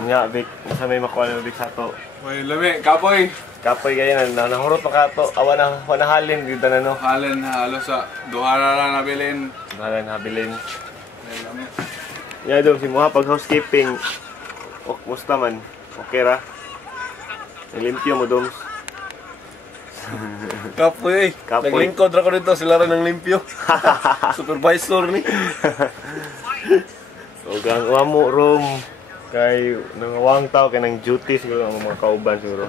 Nga, Vic. Nasa may makuha na Vic sa to. May lami, kapoy. Kapoy kayo na nahurot pa ka to. Awa na halin dito na no. Halin halos sa duhara lang nabilin. Duhara na habilin. May lami. Ya dong si Moha pag housekeeping. Musta man? Okay ra. Nilimpyo mo dong. Kapoy. Naglingkod ra ko dito sila rin ng limpyo. Supervisor ni. So gang mo room kay nangawang tao kay nang duty siguro ang mga kauban siguro.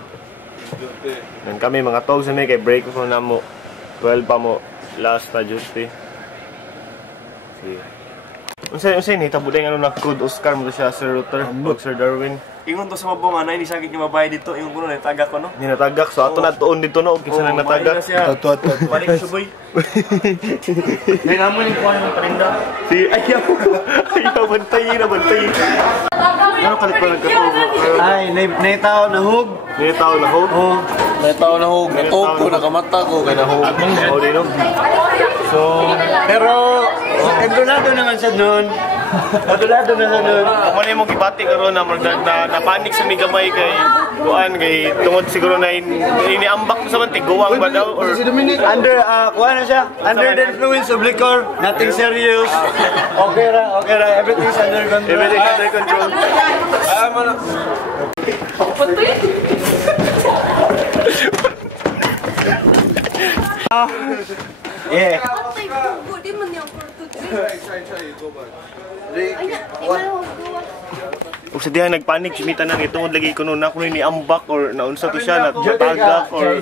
Duty. Nan kami mga tog sa may kay break ko na mo 12 pa mo last na duty. Sige. Unsay ni tabuday ano na code Oscar mo to siya Sir Router, Sir Darwin. Ingon to sa mabong anay, ni sakit nga mabay dito. Ingon ko na, natagak ko no? Hindi natagak, so ato na tuon dito no, kinsa nang natagak. Ato. Balik sa boy. May naman yung kuha ng parinda. Si ayaw bantay. Ano kalit pa nagkatubo? Ay, naitaw na hug. Naitaw na hug? Oo. Naitaw na hug. Natupo, nakamata ko, kaya na hug. Oo, di no? So, pero, endulado naman siya nun. Endulado na siya nun. Kung ano mong ibati karon na napanik sa migamay kay kuan kay tungod siguro na iniambak mo sa man tiguwang ba daw or under kuha na siya. Under the influence of liquor, nothing serious. Okay ra, everything's under control. everything under control. Yeah. Ug sa diha nagpanik simita nang itungod lagi kuno na kuno ni ambak or naunsa to siya natagak or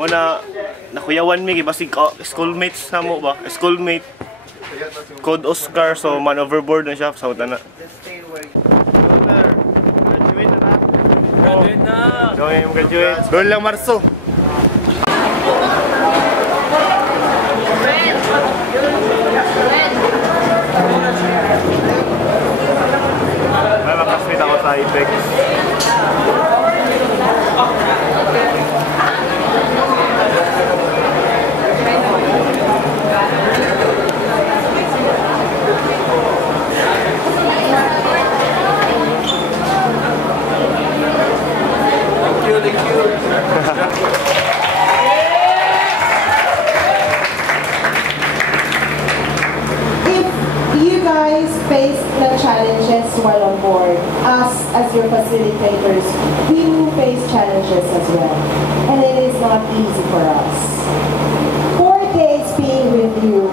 mo na nakuyawan mi basig schoolmates na mo ba schoolmate code Oscar so man overboard na siya sa utana. Graduate na. Graduate. Doon lang Marso. May makasmit ako sa Apex. Thank you. You guys face the challenges while on board. Us, as your facilitators, we will face challenges as well. And it is not easy for us. 4 days being with you.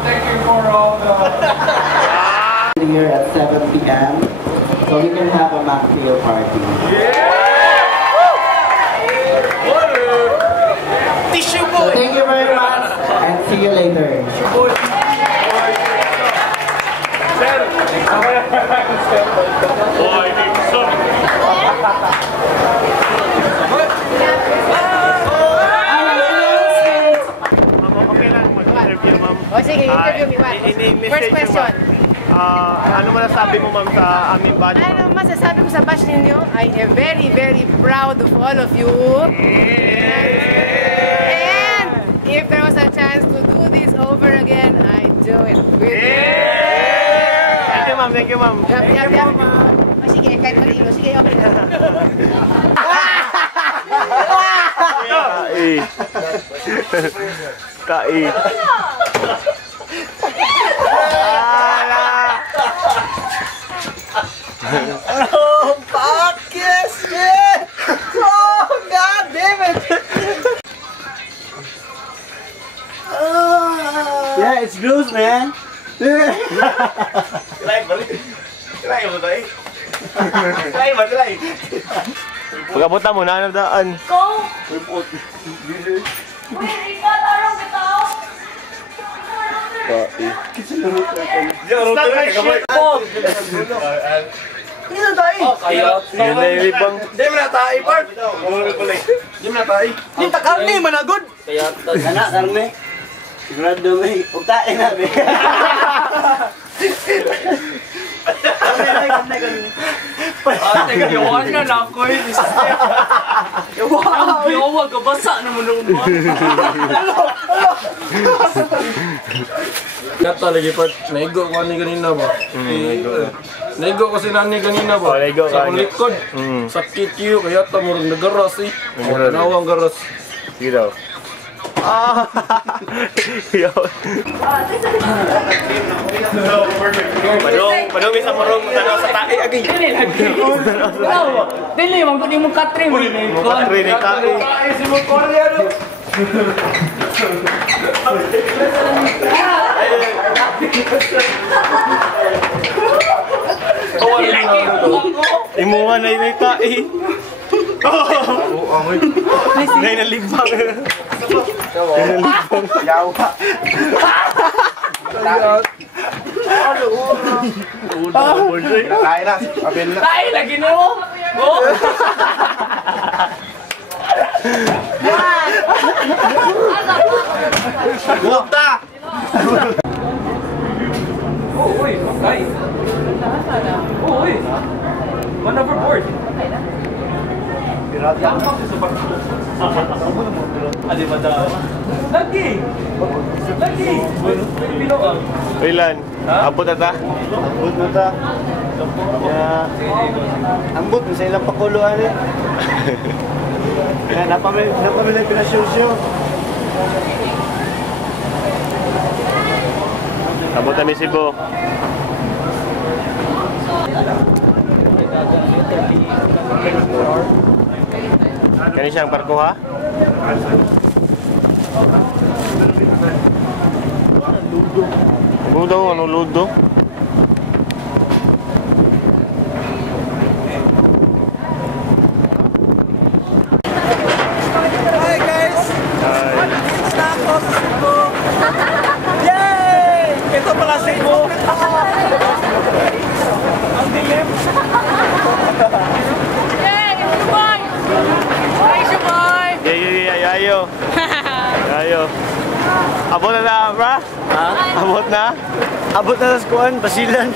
Thank you for all the... Here at 7 p.m. so we can have a mocktail party. Tissue So thank you very much and see you later. O sige, interview me. First question. Ano masasabi mo ma'am sa aming batch? Ano masasabi mo sa batch ninyo? I am very, very proud of all of you. And if there was a chance to do this over again, I'd do it with you. Thank you ma'am. Yap. O sige, kahit matino. Sige, okay. Kai. Oh, fuck yes, shit! Oh, god damn it! Yeah, it's loose, man. Pagkabuta mo na daan. Go! Yun na yung libang. Di mo na tayo, Bart. Di mo na tayo. Di ta karne managod. Kana, karne. Sigurado may ugtain na, be. Ate, gayawan na lang ko eh. Ang biyawa, gabasa naman ng ba? Kata lagi, Bart. Naigo ko ni kanina ba? Naigo ko si nani kanina ba? Naigo Sa ka akong niya. likod. Sakit yun, kaya tamurong nagaras eh. Nagaras. Nawang garas. Sige daw. Padong isa morong tanaw sa tae agi. Dili, wag ko di mo katrim. Katri ni tae. Imuha na yung tae. Nay nalibang. Ay, lagi no. Go. Uy, okay. Uy. One overboard. Adi madao. Lagi. Lagi. Pinuang. Ilan? Abot na ta? Ambot mo ta. Ambot mo sa ilang pakuluan eh. Kaya napamilay pinasyorsyo. Abot na ni Cebu. Kani siyang barko ha? Ludo, ano ludo? Hi guys! Ay, Basta ako sa Cebu! Yay! Ito pala Cebu! Ang dilim! Hey, it's boy. Hey, boy. Yayo. Yayo. Abot na na, bra? Ha? Abot na? Abot na sa kuwan, Basilan!